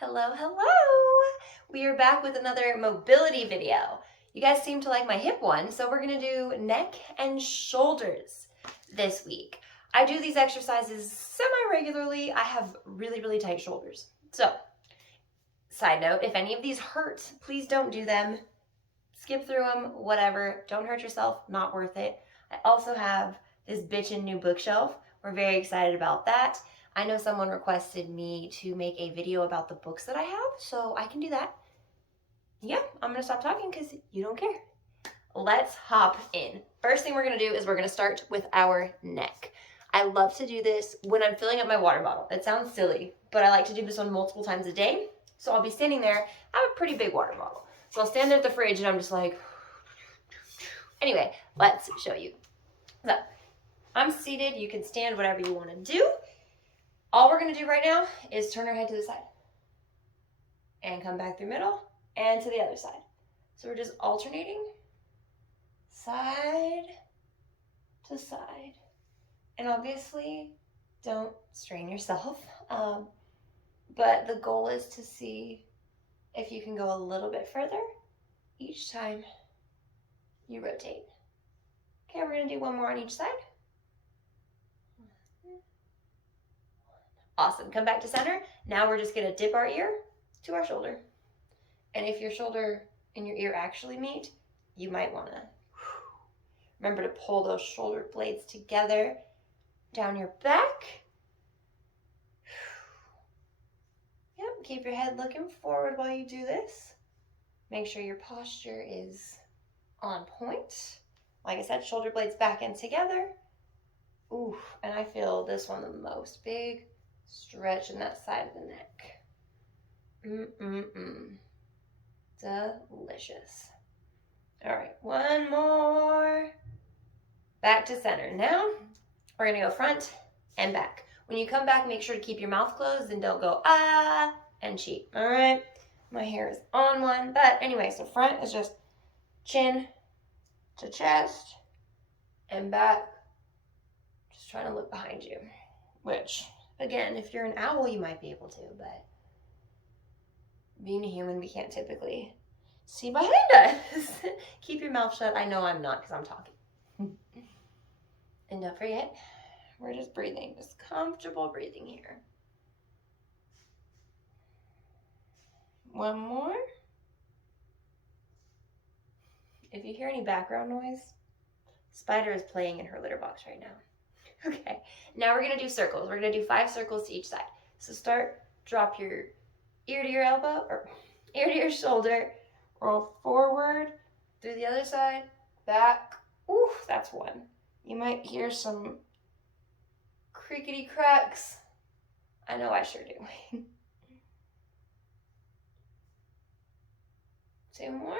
Hello, hello! We are back with another mobility video. You guys seem to like my hip one, so we're gonna do neck and shoulders this week. I do these exercises semi-regularly. I have really tight shoulders. So, side note, if any of these hurt, please don't do them. Skip through them, whatever. Don't hurt yourself, not worth it. I also have this bitchin' new bookshelf. We're very excited about that. I know someone requested me to make a video about the books that I have, so I can do that. Yeah, I'm gonna stop talking because you don't care. Let's hop in. First thing we're gonna do is we're gonna start with our neck. I love to do this when I'm filling up my water bottle. It sounds silly, but I like to do this one multiple times a day. So I'll be standing there. I have a pretty big water bottle. So I'll stand there at the fridge and I'm just like, anyway, let's show you. So I'm seated. You can stand, whatever you want to do. All we're going to do right now is turn our head to the side and come back through middle and to the other side. So we're just alternating side to side. And obviously, don't strain yourself. But the goal is to see if you can go a little bit further each time you rotate. Okay, we're going to do one more on each side. Awesome. Come back to center. Now we're just going to dip our ear to our shoulder. And if your shoulder and your ear actually meet, you might want to remember to pull those shoulder blades together down your back. Yep, keep your head looking forward while you do this. Make sure your posture is on point. Like I said, shoulder blades back and together. Ooh, and I feel this one the most. Big stretch in that side of the neck. Delicious. All right, one more. Back to center. Now, we're gonna go front and back. When you come back, make sure to keep your mouth closed and don't go ah and cheat, all right? My hair is on one, but anyway, so front is just chin to chest and back. Just trying to look behind you, which, again, if you're an owl, you might be able to, but being a human, we can't typically see behind us. Keep your mouth shut. I know I'm not because I'm talking. And don't forget, we're just breathing, just comfortable breathing here. One more. If you hear any background noise, Spider is playing in her litter box right now. Okay, now we're gonna do circles. We're gonna do 5 circles to each side. So drop your ear to your elbow, or ear to your shoulder, roll forward, through the other side, back. Ooh, that's one. You might hear some creakety cracks. I know I sure do. 2 more.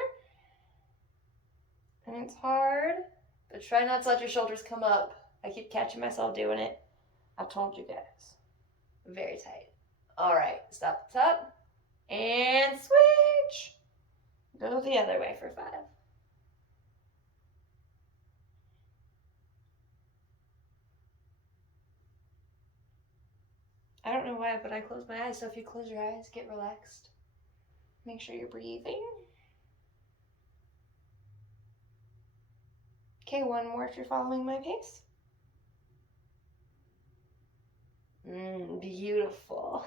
And it's hard, but try not to let your shoulders come up. I keep catching myself doing it. I told you guys. Very tight. All right, stop the top and switch. Go the other way for 5. I don't know why, but I close my eyes, so if you close your eyes, get relaxed. Make sure you're breathing. Okay, one more if you're following my pace. Beautiful.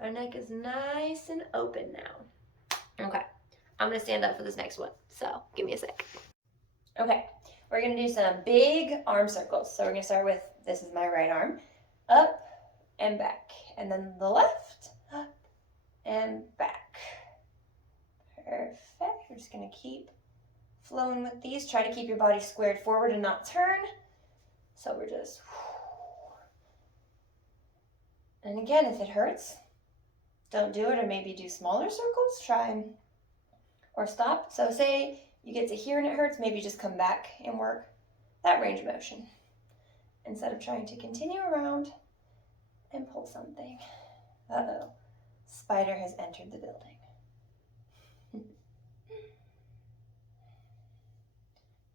Our neck is nice and open now. Okay, I'm gonna stand up for this next one, so give me a sec. Okay, we're gonna do some big arm circles. So we're gonna start with, this is my right arm, up and back, and then the left, up and back. Perfect. We're just gonna keep flowing with these. Try to keep your body squared forward and not turn. So we're just, and again, if it hurts, don't do it, or maybe do smaller circles. Try or stop. So say you get to here and it hurts, maybe just come back and work that range of motion instead of trying to continue around and pull something. Uh-oh, Spider has entered the building.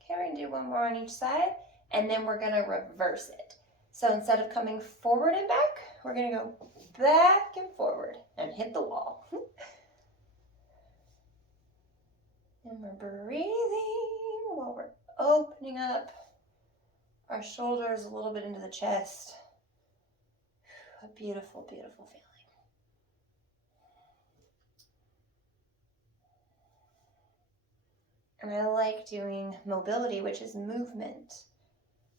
Okay, we're gonna do one more on each side, and then we're gonna reverse it. So instead of coming forward and back, we're gonna go back and forward and hit the wall. And we're breathing while we're opening up our shoulders a little bit into the chest. A beautiful, beautiful feeling. And I like doing mobility, which is movement,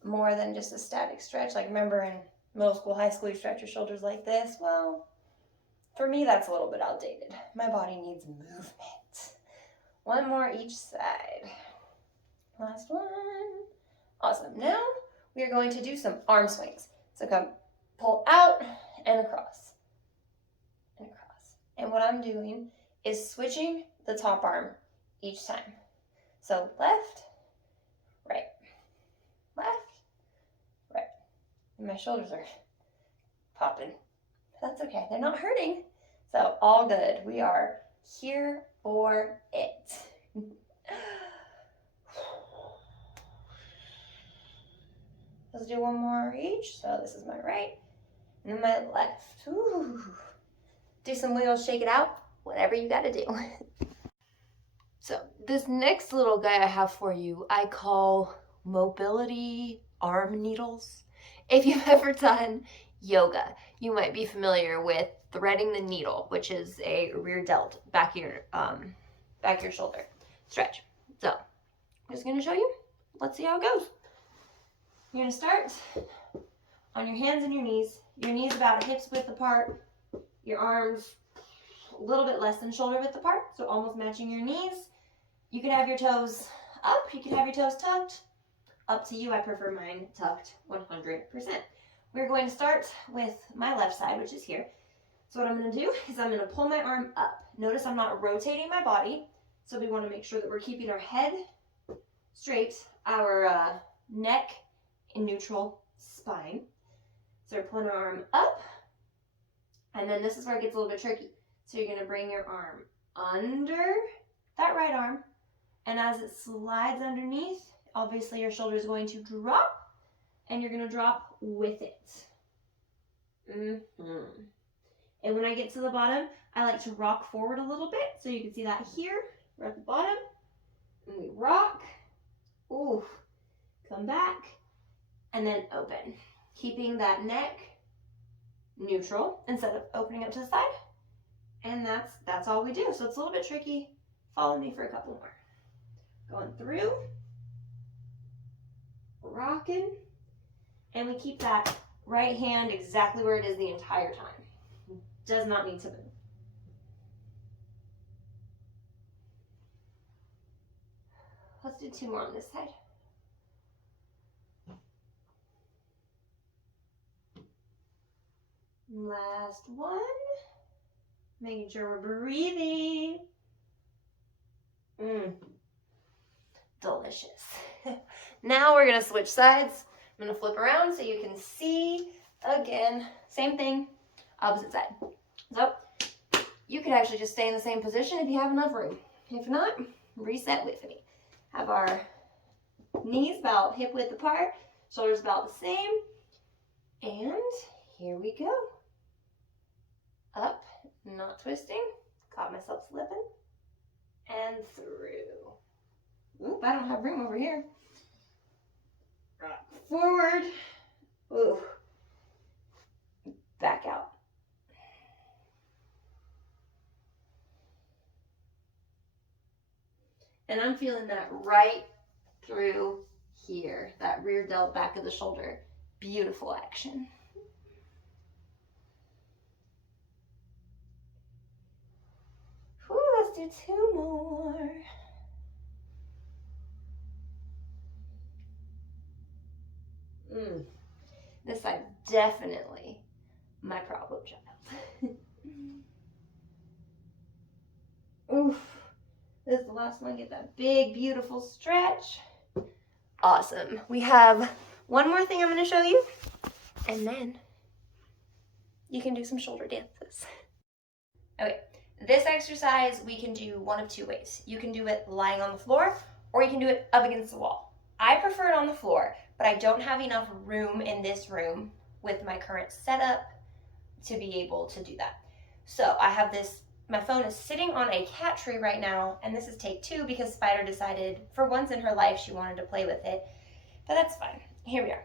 more than just a static stretch. Like, remember in middle school, high school, you stretch your shoulders like this. Well, for me, that's a little bit outdated. My body needs movement. One more each side. Last one. Awesome. Now we are going to do some arm swings. So come pull out and across and across. And what I'm doing is switching the top arm each time. So left, right, left, right. And my shoulders are popping. That's okay. They're not hurting. So all good. We are here for it. Let's do one more each. So this is my right and then my left. Ooh. Do some wiggles, shake it out, whatever you gotta do. So this next little guy I have for you, I call mobility arm needles. If you've ever done yoga, you might be familiar with threading the needle, which is a rear delt, back of your shoulder stretch. So I'm just gonna show you. Let's see how it goes. You're gonna start on your hands and your knees about hips width apart, your arms a little bit less than shoulder width apart, so almost matching your knees. You can have your toes up, you can have your toes tucked. Up to you, I prefer mine tucked 100%. We're going to start with my left side, which is here. So what I'm gonna do is I'm gonna pull my arm up. Notice I'm not rotating my body, so we wanna make sure that we're keeping our head straight, our neck in neutral, spine. So we're pulling our arm up, and then this is where it gets a little bit tricky. So you're gonna bring your arm under that right arm, and as it slides underneath, obviously your shoulder is going to drop, and you're gonna drop with it. And when I get to the bottom, I like to rock forward a little bit. So you can see that here, we're at the bottom, and we rock, ooh, come back, and then open. Keeping that neck neutral instead of opening up to the side. And that's all we do. So it's a little bit tricky. Follow me for a couple more. Going through, rocking, and we keep that right hand exactly where it is the entire time. Does not need to move. Let's do two more on this side. Last one. Making sure we're breathing. Delicious. Now we're gonna switch sides. I'm gonna flip around so you can see again. Same thing, opposite side. So you could actually just stay in the same position if you have enough room. If not, reset with me. Have our knees about hip width apart, shoulders about the same, and here we go. Up, not twisting, caught myself slipping, and through. Oop, I don't have room over here. Rock forward, ooh, back out. And I'm feeling that right through here, that rear delt, back of the shoulder. Beautiful action. Whew, let's do two more. This side, definitely my problem child. Oof. This is the last one. Get that big, beautiful stretch. Awesome. We have one more thing I'm going to show you, and then you can do some shoulder dances. Okay, this exercise we can do one of two ways. You can do it lying on the floor, or you can do it up against the wall. I prefer it on the floor, but I don't have enough room in this room with my current setup to be able to do that. So I have this, my phone is sitting on a cat tree right now, and this is take 2 because Spider decided for once in her life she wanted to play with it, but that's fine. Here we are.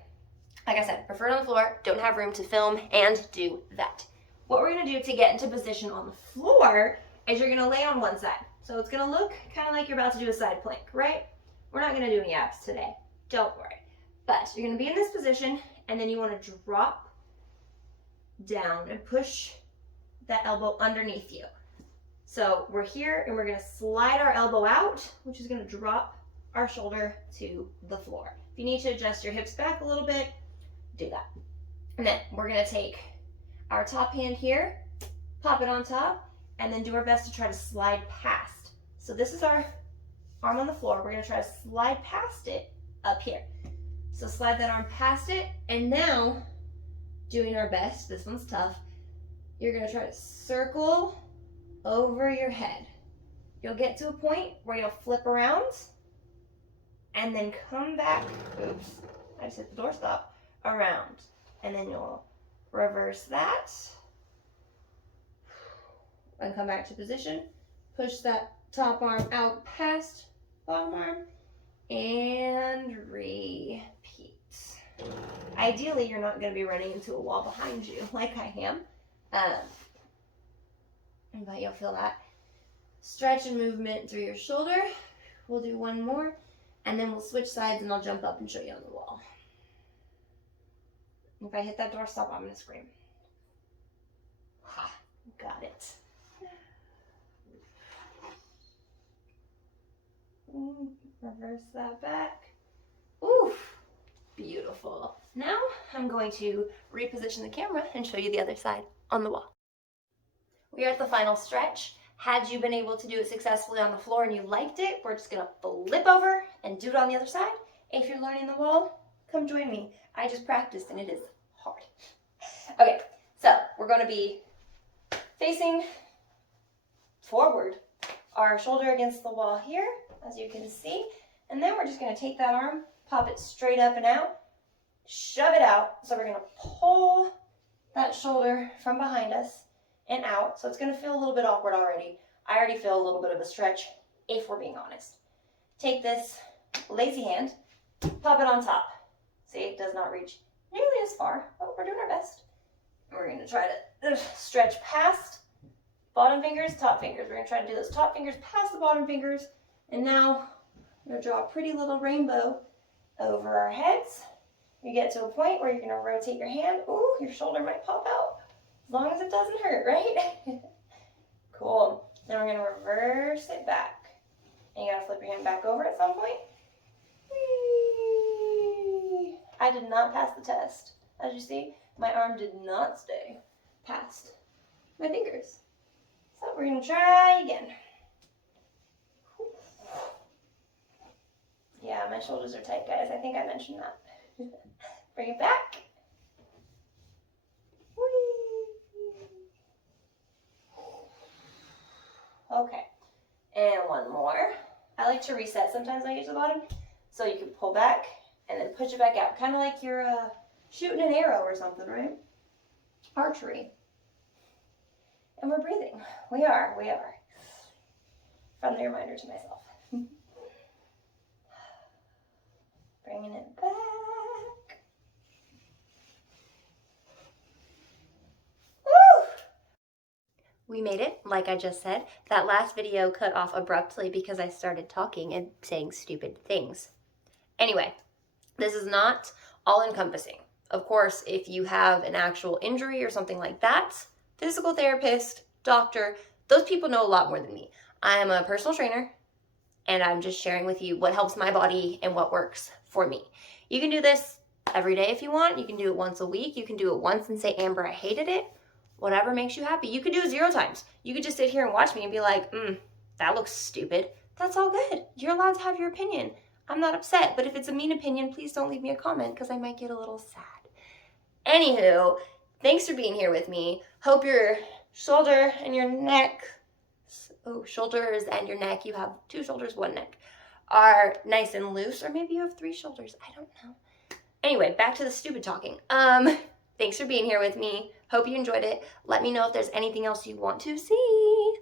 Like I said, prefer it on the floor, don't have room to film and do that. What we're gonna do to get into position on the floor is you're gonna lay on one side. So it's gonna look kind of like you're about to do a side plank, right? We're not gonna do any abs today, don't worry. But you're gonna be in this position, and then you wanna drop down and push that elbow underneath you. So we're here and we're gonna slide our elbow out, which is gonna drop our shoulder to the floor. If you need to adjust your hips back a little bit, do that. And then we're gonna take our top hand here, pop it on top, and then do our best to try to slide past. So this is our arm on the floor. We're gonna try to slide past it up here. So slide that arm past it, and now doing our best, this one's tough, you're gonna try to circle over your head. You'll get to a point where you'll flip around and then come back, oops, I just hit the doorstop, around. And then you'll reverse that and come back to position. Push that top arm out past bottom arm and repeat. Ideally, you're not going to be running into a wall behind you like I am. But you'll feel that stretch and movement through your shoulder. We'll do one more, and then we'll switch sides and I'll jump up and show you on the wall. If I hit that doorstop, I'm going to scream. Ha, got it. Reverse that back. Oof, beautiful. Now I'm going to reposition the camera and show you the other side on the wall. We are at the final stretch. Had you been able to do it successfully on the floor and you liked it, we're just gonna flip over and do it on the other side. If you're learning the wall, come join me. I just practiced and it is hard. Okay, so we're gonna be facing forward, our shoulder against the wall here, as you can see, and then we're just gonna take that arm, pop it straight up and out, shove it out. So we're gonna pull that shoulder from behind us and out. So it's gonna feel a little bit awkward already. I already feel a little bit of a stretch, if we're being honest. Take this lazy hand, pop it on top. See, it does not reach nearly as far, but we're doing our best. We're gonna try to stretch past bottom fingers, top fingers. We're gonna try to do those top fingers past the bottom fingers. And now we're gonna draw a pretty little rainbow over our heads. You get to a point where you're gonna rotate your hand. Ooh, your shoulder might pop out. As long as it doesn't hurt, right? Cool. Then we're gonna reverse it back. And you gotta flip your hand back over at some point. Whee! I did not pass the test. As you see, my arm did not stay past my fingers. So we're gonna try again. Yeah, my shoulders are tight, guys. I think I mentioned that. Bring it back. Okay, and one more. I like to reset sometimes when I get to the bottom. So you can pull back and then push it back out. Kind of like you're shooting an arrow or something, right? Archery. And we're breathing. We are. Friendly reminder to myself. Bringing it back. Woo! We made it, like I just said. That last video cut off abruptly because I started talking and saying stupid things. Anyway, this is not all-encompassing. Of course, if you have an actual injury or something like that, physical therapist, doctor, those people know a lot more than me. I am a personal trainer, and I'm just sharing with you what helps my body and what works for me. You can do this every day if you want. You can do it once a week. You can do it once and say, Amber, I hated it. Whatever makes you happy. You could do it 0 times. You could just sit here and watch me and be like, that looks stupid. That's all good. You're allowed to have your opinion. I'm not upset, but if it's a mean opinion, please don't leave me a comment because I might get a little sad. Anywho, thanks for being here with me. Hope your shoulder and your neck, shoulders and your neck, you have 2 shoulders, 1 neck, are nice and loose, or maybe you have 3 shoulders, I don't know. Anyway, back to the stupid talking. Thanks for being here with me. Hope you enjoyed it. Let me know if there's anything else you want to see.